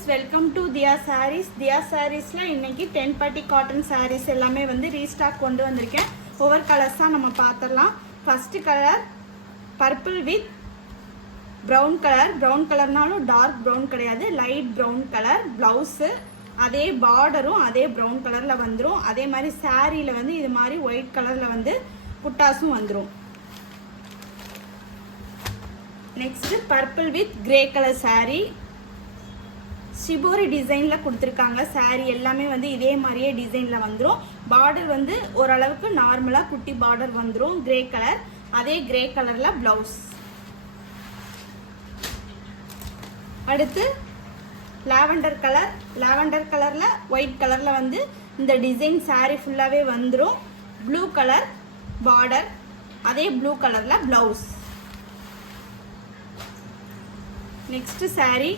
viewers, welcome to Dia Sarees. Dia Sareesல இன்னைக்கு 10 party cotton sarees எல்லாமே வந்து ரீஸ்டாக் கொண்டு வந்திருக்கேன். ஒவ்வொரு கலர்ஸா நம்ம பார்த்தறலாம். First colour purple with brown color. brown கலர்னாலும் dark brown கிடையாது, light brown கலர். blouse அதே பார்டரும் அதே brown கலர்ல வந்துரும். அதே மாதிரி சாரியில வந்து இது மாதிரி white கலர்ல வந்து புட்டாஸும் வந்துரும். Next purple with grey color saree. Shibori டிசைன்ல கொடுத்திருக்காங்க. saree எல்லாமே வந்து இதே மாதிரியே டிசைன்ல வந்துரும். பார்டர் வந்து ஓரளவுக்கு நார்மலா குட்டி பார்டர் வந்துரும். கிரே கலர், அதே கிரே கலர்ல பிளவுஸ். அடுத்து லாவெண்டர் கலர். லாவெண்டர் கலர்ல ஒயிட் கலர்ல வந்து இந்த டிசைன் saree ஃபுல்லாவே வந்துரும். ப்ளூ கலர் பார்டர், அதே ப்ளூ கலர்ல blouse. Next saree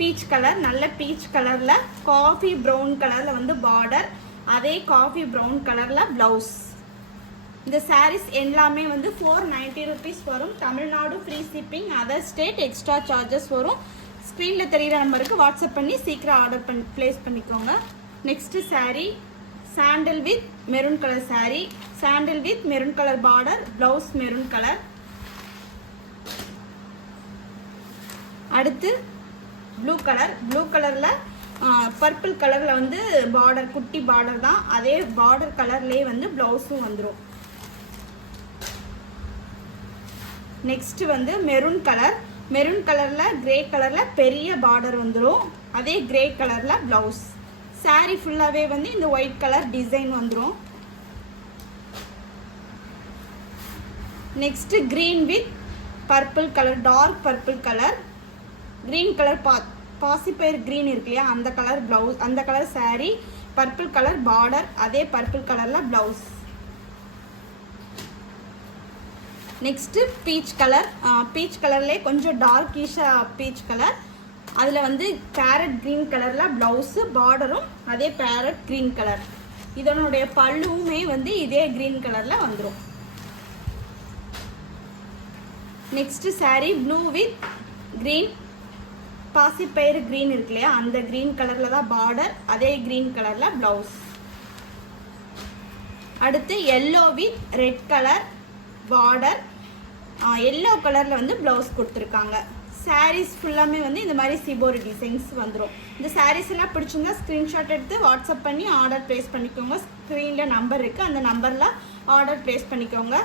peach colour, நல்ல பீச் கலர்ல காஃபி ப்ரௌன் கலர்ல வந்து பார்டர், அதே காஃபி ப்ரௌன் கலர்ல பிளவுஸ். இந்த சாரீஸ் எல்லாமே வந்து 490 rupees வரும். Tamil Nadu free shipping, other state extra charges வரும். ஸ்க்ரீன்ல தெரியுற நம்பருக்கு வாட்ஸ்அப் பண்ணி சீக்கிரம் ஆர்டர் பண்ணி பிளேஸ் பண்ணிக்கோங்க. Next saree sandal with maroon colour saree. Sandal with maroon colour border, blouse maroon colour. அடுத்து ப்ளூ கலர். ப்ளூ கலர்ல பர்பிள் கலர்ல வந்து பார்டர், குட்டி பார்டர் தான், அதே பார்டர் கலர்லயே வந்து பிளவுஸும் வந்துடும். நெக்ஸ்ட் வந்து மெரூன் கலர். மெரூன் கலர்ல கிரே கலர்ல பெரிய பார்டர் வந்துடும், அதே கிரே கலர்ல பிளவுஸ். saree ஃபுல்லாவே வந்து இந்த ஒயிட் கலர் டிசைன் வந்துடும். Next green with purple colour, dark purple colour. Green colour பாசிப்பயிர் கிரீன் இருக்கு இல்லையா, அந்த கலர் பிளவுஸ், அந்த colour saree. Purple colour border, அதே பர்பிள் கலர்ல blouse. Next peach colour. Peach கலர்லேயே கொஞ்சம் டார்க்கிஷா பீச் கலர். அதில் வந்து பேரட் கிரீன் கலர்ல பிளவுஸு, பார்டரும் அதே பேரட் கிரீன் கலர். இதனுடைய பல்லுவுமே வந்து இதே கிரீன் கலர்ல வந்துடும். Next saree blue with green, பாசிப்பயிறு கிரீன் இருக்கு இல்லையா, அந்த கிரீன் கலர்ல தான் பார்டர், அதே கிரீன் கலர்ல பிளவுஸ். அடுத்து yellow with red colour border, yellow கலர்ல வந்து பிளவுஸ் கொடுத்துருக்காங்க. சாரீஸ் ஃபுல்லாமே வந்து இந்த மாதிரி சிபோரி டிசைன்ஸ் வந்துடும். இந்த சாரீஸ் எல்லாம் பிடிச்சிருந்தா ஸ்க்ரீன்ஷாட் எடுத்து வாட்ஸ்அப் பண்ணி ஆர்டர் பிளேஸ் பண்ணிக்கோங்க. ஸ்க்ரீன்ல நம்பர் இருக்கு, அந்த நம்பர்ல ஆர்டர் பிளேஸ் பண்ணிக்கோங்க.